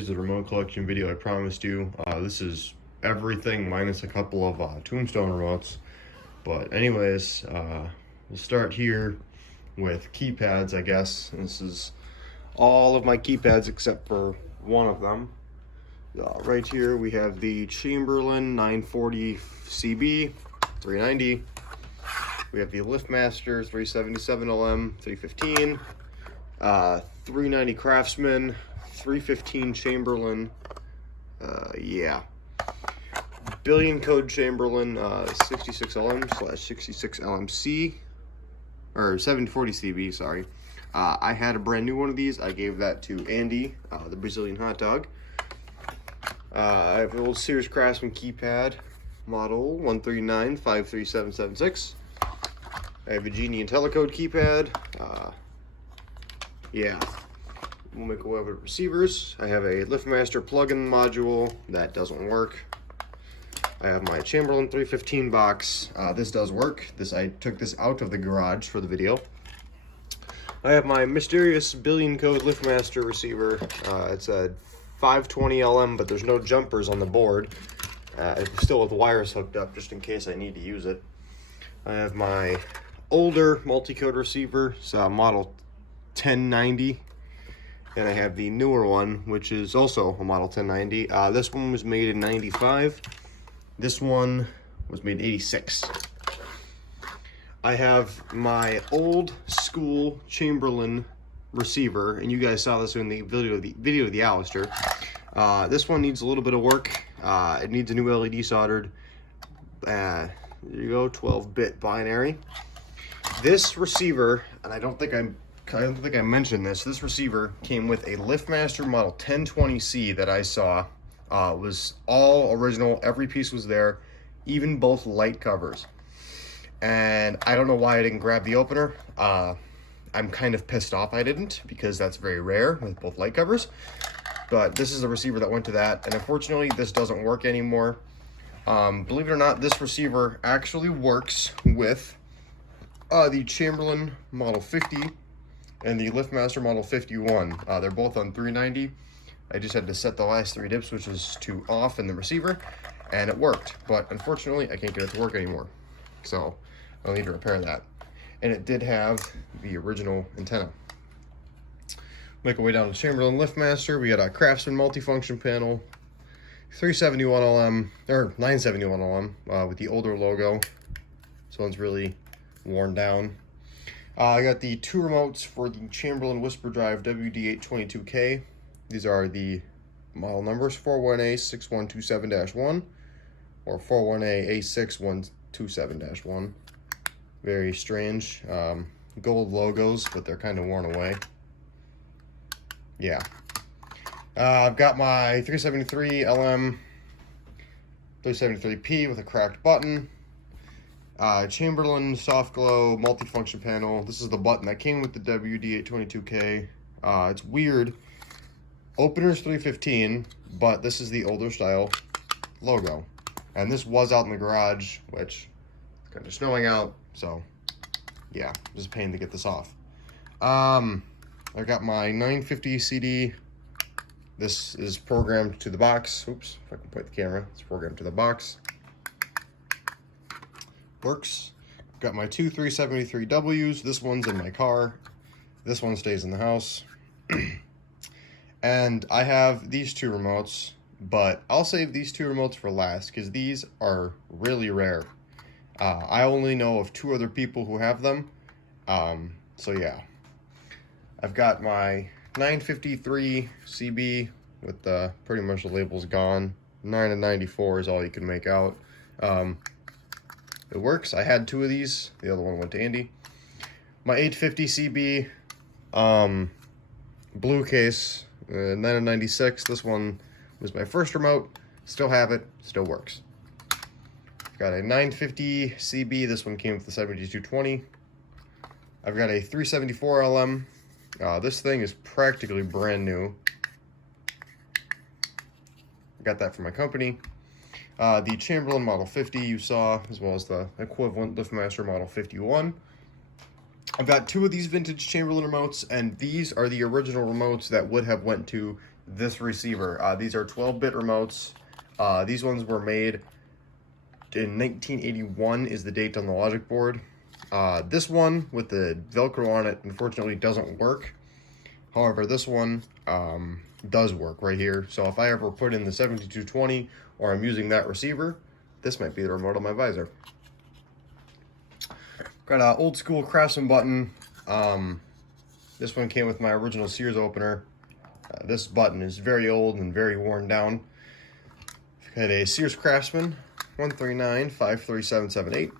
Here's the remote collection video I promised you. This is everything minus a couple of Tombstone remotes. But anyways, we'll start here with keypads, I guess. This is all of my keypads except for one of them. Right here we have the Chamberlain 940 CB 390. We have the LiftMaster 377 LM 315, 390 Craftsman, 315 Chamberlain, Billion Code Chamberlain 66 LM / 66 LMC, or 740 CB, sorry. I had a brand new one of these. I gave that to Andy, the Brazilian hot dog. I have an old Sears Craftsman keypad, model 139-53776. I have a Genie IntelliCode keypad. We'll make a way over to receivers. I have a LiftMaster plug-in module that doesn't work. I have my Chamberlain 315 box. This does work. I took this out of the garage for the video. I have my mysterious Billion Code LiftMaster receiver. It's a 520 LM, but there's no jumpers on the board. It's still with wires hooked up just in case I need to use it. I have my older multi-code receiver. It's model 1090. And I have the newer one, which is also a model 1090. This one was made in 95. This one was made in 86. I have my old school Chamberlain receiver, and you guys saw this in the video of the Alistair. This one needs a little bit of work. It needs a new LED soldered. There you go, 12-bit binary. This receiver, and I don't think I mentioned this. This receiver came with a LiftMaster model 1020C that I saw. Was all original. Every piece was there, even both light covers. And I don't know why I didn't grab the opener. I'm kind of pissed off I didn't, because that's very rare with both light covers. But this is a receiver that went to that, and unfortunately this doesn't work anymore. Believe it or not, this receiver actually works with the Chamberlain Model 50 and the LiftMaster Model 51. They're both on 390. I just had to set the last 3 dips, which is to off in the receiver, and it worked. But unfortunately, I can't get it to work anymore. So I'll need to repair that. And it did have the original antenna. Make our way down to Chamberlain LiftMaster. We got a Craftsman multifunction panel, 371 LM, or 971 LM, with the older logo. This one's really worn down. I got the 2 remotes for the Chamberlain Whisper Drive WD822K. These are the model numbers 41A6127-1 or 41A A6127-1. Very strange. Gold logos, but they're kind of worn away. Yeah. I've got my 373 LM 373P with a cracked button. Chamberlain Soft Glow multifunction panel. This is the button that came with the WD822K. It's weird. Opener's 315, but this is the older style logo. And this was out in the garage, which it's kind of snowing out, so yeah, just a pain to get this off. I got my 950 CD. This is programmed to the box. Oops, if I can point the camera, it's programmed to the box. Works. Got my 2 373Ws. This one's in my car. This one stays in the house. And I have these 2 remotes, but I'll save these 2 remotes for last because these are really rare. I only know of 2 other people who have them. So yeah. I've got my 953 CB with pretty much the labels gone. 9 and 94 is all you can make out. It works. I had 2 of these. The other one went to Andy. My 850 CB blue case, 9 and 96. This one was my first remote. Still have it. Still works. Got a 950 CB. This one came with the 7220. I've got a 374 LM. This thing is practically brand new. I got that from my company. The Chamberlain Model 50 you saw, as well as the equivalent LiftMaster Model 51. I've got two of these vintage Chamberlain remotes, and these are the original remotes that would have went to this receiver. These are 12-bit remotes. These ones were made in 1981 is the date on the logic board. This one with the Velcro on it unfortunately doesn't work. However, this one does work right here. So if I ever put in the 7220 or I'm using that receiver, this might be the remote on my visor. Got an old school Craftsman button. This one came with my original Sears opener. This button is very old and very worn down. Got a Sears Craftsman 139-53778.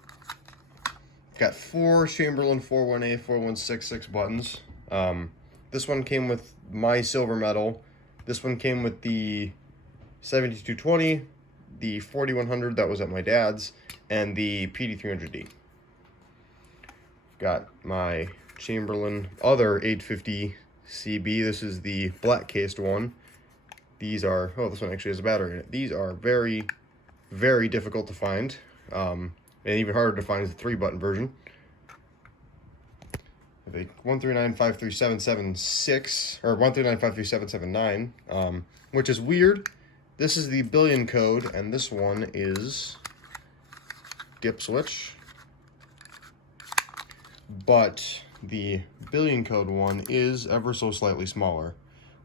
Got 4 Chamberlain 41A 4166 buttons. This one came with my silver medal. This one came with the 7220, the 4100 that was at my dad's, and the PD300D. Got my Chamberlain other 850 CB. This is the black cased one. These are, oh, this one actually has a battery in it. These are very, very difficult to find. And even harder to find is the 3-button version. The 139-53776, or 139-53779, which is weird. This is the billion code, and this one is dip switch. But the billion code one is ever so slightly smaller,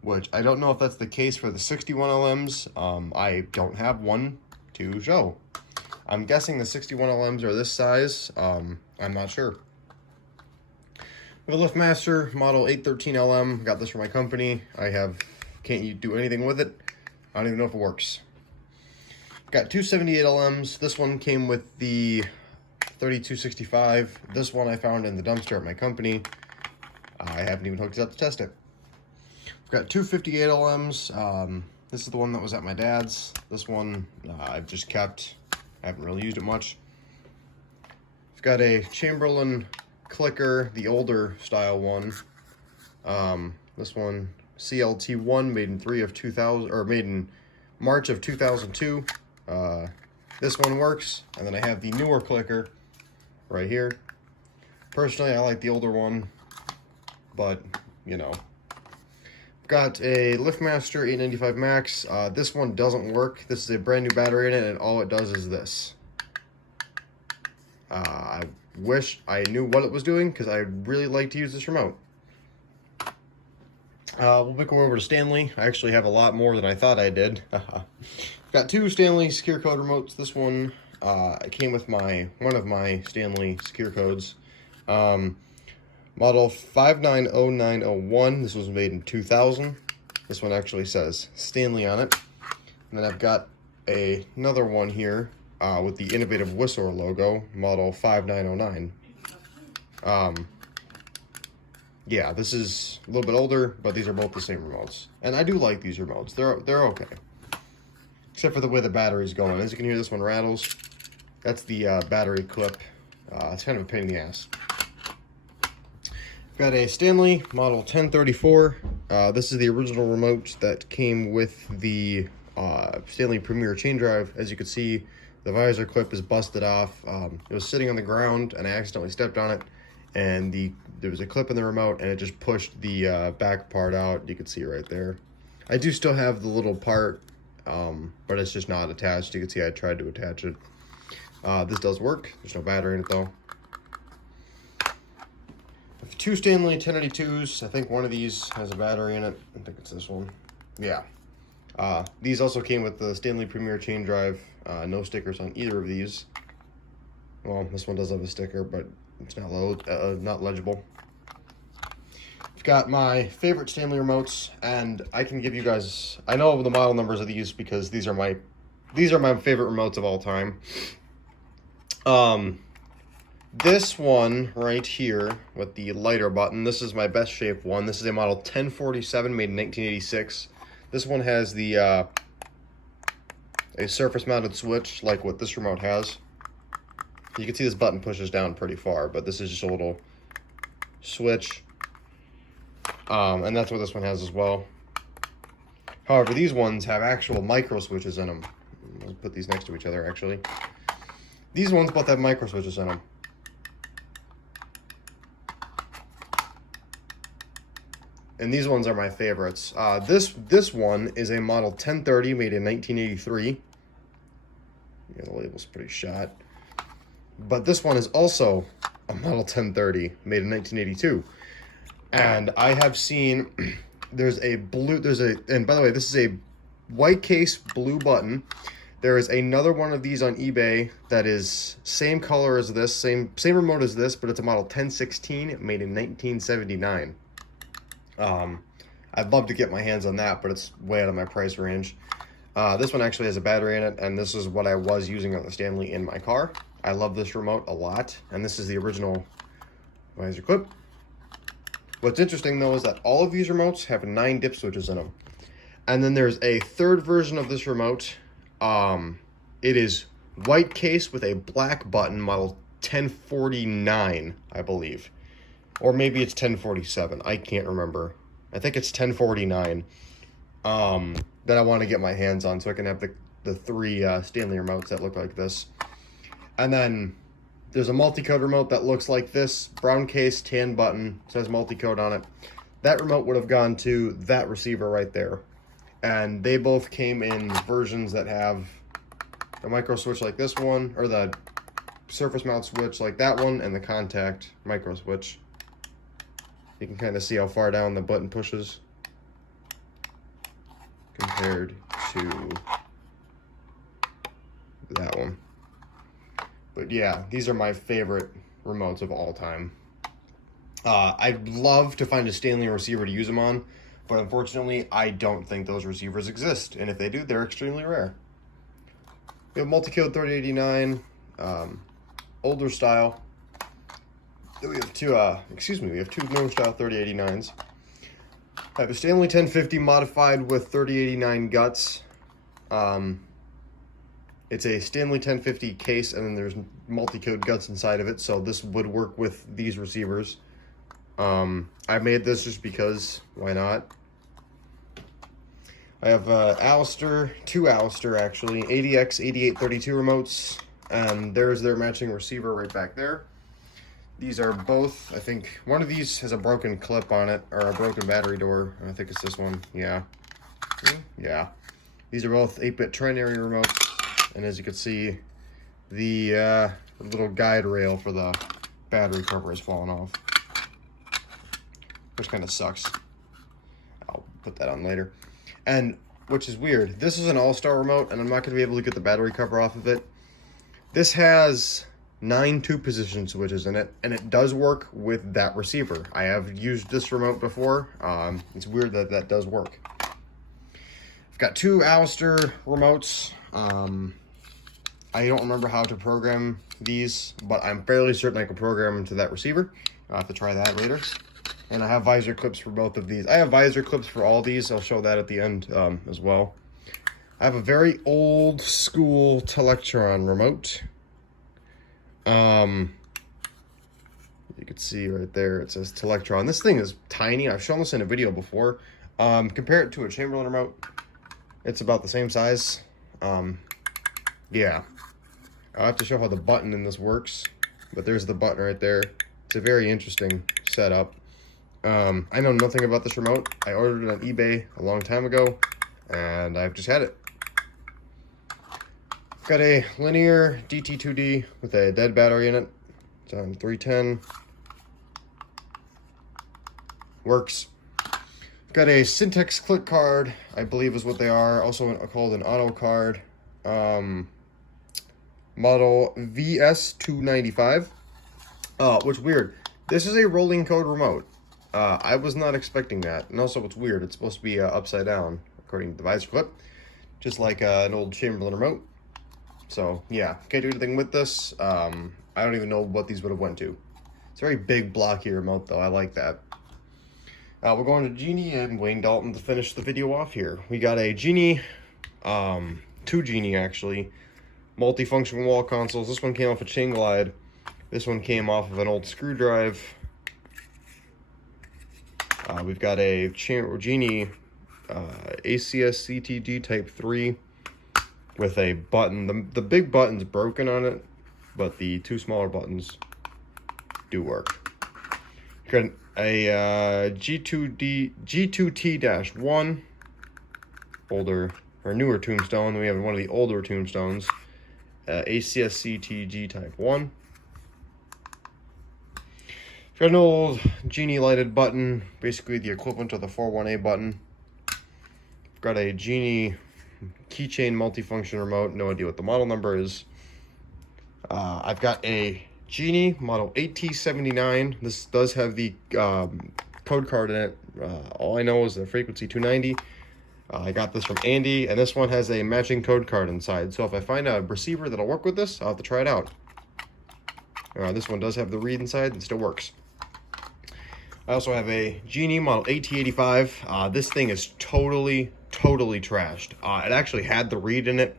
which I don't know if that's the case for the 61 LMs. I don't have one to show. I'm guessing the 61 LMs are this size. I'm not sure. We have a LiftMaster model 813 LM. Got this from my company. Can't do anything with it. I don't even know if it works. Got 278 LMs. This one came with the 3265. This one I found in the dumpster at my company. I haven't even hooked it up to test it. We've got 258 LMs. This is the one that was at my dad's. This one I've just kept. I haven't really used it much. I've got a Chamberlain clicker, the older style one. This one CLT1, made in made in March of 2002. This one works, and then I have the newer clicker right here. Personally, I like the older one, but you know. Got a LiftMaster 895 Max. This one doesn't work. This is a brand new battery in it, and all it does is this. I wish I knew what it was doing, because I'd really like to use this remote. We'll go over to Stanley. I actually have a lot more than I thought I did. Got 2 Stanley Secure Code remotes. This one came with one of my Stanley Secure Codes. Model 590901. This was made in 2000. This one actually says Stanley on it. And then I've got another one here with the Innovative Whistler logo, model 5909. Yeah, this is a little bit older, but these are both the same remotes. And I do like these remotes. They're okay. Except for the way the battery's going. As you can hear, this one rattles. That's the battery clip. It's kind of a pain in the ass. Got a Stanley model 1034. This is the original remote that came with the Stanley Premier chain drive. As you can see, the visor clip is busted off. It was sitting on the ground, and I accidentally stepped on it, and there was a clip in the remote, and it just pushed the back part out. You can see it right there. I do still have the little part, but it's just not attached. You can see I tried to attach it. This does work. There's no battery in it, though. 2 Stanley 1082s. I think one of these has a battery in it. I think it's this one. Yeah. These also came with the Stanley Premier chain drive. No stickers on either of these. Well, this one does have a sticker, but it's not not legible. I've got my favorite Stanley remotes, and I can give you guys. I know the model numbers of these because these are my favorite remotes of all time. This one right here with the lighter button, this is my best shape one. This is a model 1047 made in 1986. This one has the a surface mounted switch like what this remote has. You can see this button pushes down pretty far, but this is just a little switch. And that's what this one has as well. However, these ones have actual micro switches in them. I'll put these next to each other actually. These ones both have micro switches in them. and these ones are my favorites. This one is a model 1030 made in 1983. Yeah, the label's pretty shot. But this one is also a model 1030 made in 1982. And I have seen and by the way, this is a white case, blue button. There is another one of these on eBay that is same color as this, same remote as this, but it's a model 1016 made in 1979. I'd love to get my hands on that, but it's way out of my price range. This one actually has a battery in it, and this is what I was using on the Stanley in my car. I love this remote a lot, and this is the original visor clip. What's interesting though is that all of these remotes have 9 dip switches in them. And then there's a third version of this remote. It is white case with a black button, model 1049, I believe. Or maybe it's 1047, I can't remember. I think it's 1049 that I want to get my hands on so I can have the 3 Stanley remotes that look like this. And then there's a multi-code remote that looks like this, brown case, tan button, says multi-code on it. That remote would have gone to that receiver right there. And they both came in versions that have a micro switch like this one, or the surface mount switch like that one, and the contact micro switch. You can kind of see how far down the button pushes compared to that one. But yeah, these are my favorite remotes of all time. I'd love to find a Stanley receiver to use them on, but unfortunately, I don't think those receivers exist. And if they do, they're extremely rare. We have multi-code 3089, older style. Then we have two newer style 3089s. I have a Stanley 1050 modified with 3089 guts. It's a Stanley 1050 case, and then there's multi-code guts inside of it, so this would work with these receivers. I made this just because, why not? I have Alistair, 2 Alistair actually, ADX 8832 remotes, and there's their matching receiver right back there. These are both, I think, one of these has a broken clip on it, or a broken battery door. I think it's this one, yeah. Yeah. These are both 8-bit trinary remotes, and as you can see, the little guide rail for the battery cover has fallen off, which kind of sucks. I'll put that on later. And, which is weird, this is an all-star remote, and I'm not going to be able to get the battery cover off of it. This has 9 2-position switches in it, and it does work with that receiver. I have used this remote before. It's weird that that does work. I've got 2 Alistair remotes. I don't remember how to program these, but I'm fairly certain I can program them to that receiver. I'll have to try that later. And I have visor clips for both of these. I have visor clips for all these. I'll show that at the end as well. I have a very old school Telectron remote. You can see right there, it says Telectron. This thing is tiny. I've shown this in a video before. Compare it to a Chamberlain remote. It's about the same size. Yeah. I'll have to show how the button in this works. But there's the button right there. It's a very interesting setup. I know nothing about this remote. I ordered it on eBay a long time ago, and I've just had it. I've got a linear DT2D with a dead battery in it. It's on 310. Works. I've got a Syntex click card, I believe is what they are, also called an auto card. Model VS295. Which weird. This is a rolling code remote. I was not expecting that. And also what's weird, it's supposed to be upside down, according to the visor clip. Just like an old Chamberlain remote. So, yeah, can't do anything with this. I don't even know what these would have went to. It's a very big, blocky remote, though. I like that. We're going to Genie and Wayne Dalton to finish the video off here. We got a Genie, 2 Genie, actually, multifunction wall consoles. This one came off a Chain Glide. This one came off of an old screw drive. We've got a Genie ACS CTG Type 3 with a button. The big button's broken on it, but the 2 smaller buttons do work. We've got an a G2T-1, older or newer tombstone. We have one of the older tombstones, ACSCTG Type 1. Got an old Genie lighted button, basically the equivalent of the 41A button. Got a Genie keychain multifunction remote, no idea what the model number is. I've got a Genie model AT79. This does have the code card in it. All I know is the frequency 290. I got this from Andy, and this one has a matching code card inside. So if I find a receiver that'll work with this, I'll have to try it out. This one does have the read inside and still works. I also have a Genie model AT85. This thing is totally trashed. It actually had the read in it.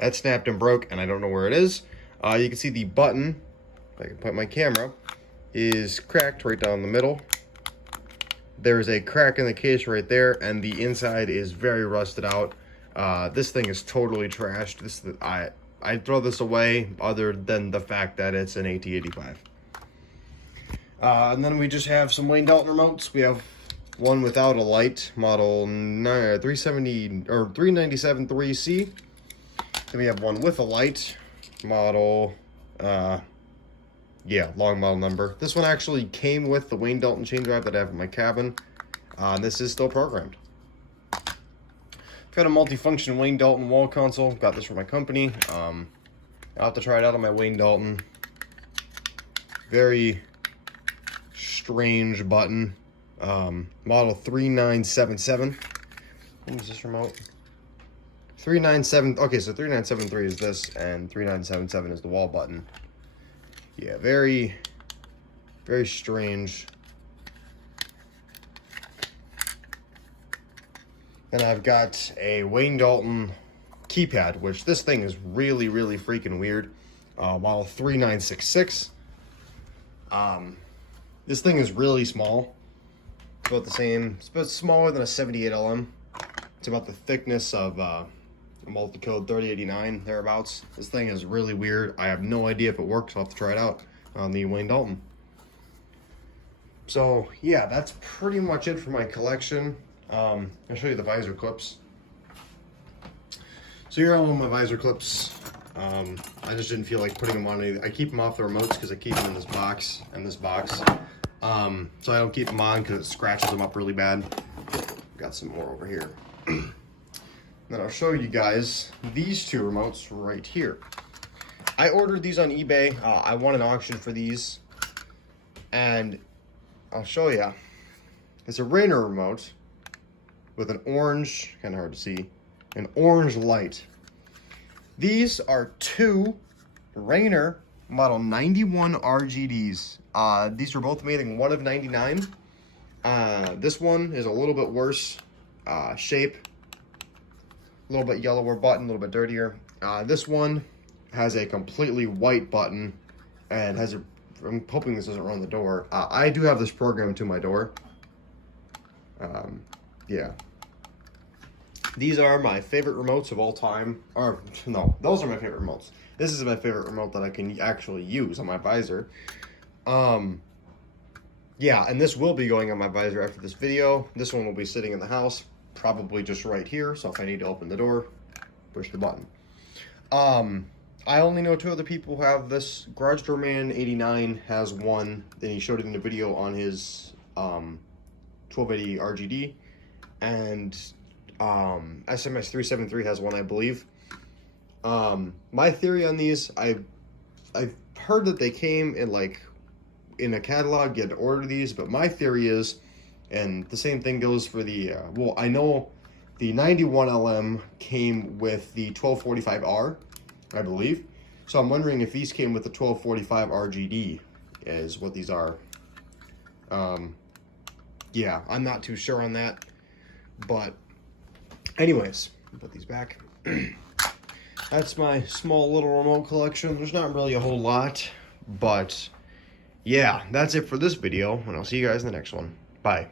That snapped and broke, and I don't know where it is. You can see the button, if I can point my camera, is cracked right down the middle. There's a crack in the case right there, and the inside is very rusted out. This thing is totally trashed. I'd throw this away other than the fact that it's an AT85. And then we just have some Wayne Dalton remotes. We have one without a light, model 370 or 397-3C. Then we have one with a light, model, long model number. This one actually came with the Wayne Dalton chain drive that I have in my cabin. This is still programmed. Got a multifunction Wayne Dalton wall console. Got this from my company. I'll have to try it out on my Wayne Dalton. Very strange button. Model 3977. What was this remote? 397. Okay, so 3973 is this, and 3977 is the wall button. Yeah, very strange. And I've got a Wayne Dalton keypad, which this thing is really freaking weird. Model 3966. This thing is really small. It's about the same. It's about smaller than a 78LM. It's about the thickness of a Multicode 3089, thereabouts. This thing is really weird. I have no idea if it works. I'll have to try it out on the Wayne Dalton. So yeah, that's pretty much it for my collection. I'll show you the visor clips. So here are all my visor clips. I just didn't feel like putting them on any. I keep them off the remotes because I keep them in this box and this box. So I don't keep them on because it scratches them up really bad. Got some more over here. Then I'll show you guys these two remotes right here. I ordered these on eBay. I won an auction for these, and I'll show you. It's a Rainer remote with an orange, kind of hard to see, an orange light. These are two Rainer model 91 RGDs. These were both made in 1 of 99. This one is a little bit worse shape, a little bit yellower button, a little bit dirtier. This one has a completely white button and has a, I'm hoping this doesn't run the door. I do have this programmed to my door. Yeah. These are my favorite remotes of all time. Or, no, those are my favorite remotes. This is my favorite remote that I can actually use on my visor. Yeah, and this will be going on my visor after this video. This one will be sitting in the house, probably just right here. So if I need to open the door, push the button. I only know 2 other people who have this. Garage Door Man 89 has one. Then he showed it in the video on his 1280 RGD. And SMS 373 has one, I believe. My theory on these, I've heard that they came in like in a catalog. You had to order these, but my theory is, and the same thing goes for the well, I know the 91LM came with the 1245R, I believe. So I'm wondering if these came with the 1245 RGD, is what these are. Yeah, I'm not too sure on that, but anyways, put these back. That's my small little remote collection. There's not really a whole lot, but yeah, that's it for this video, and I'll see you guys in the next one. Bye.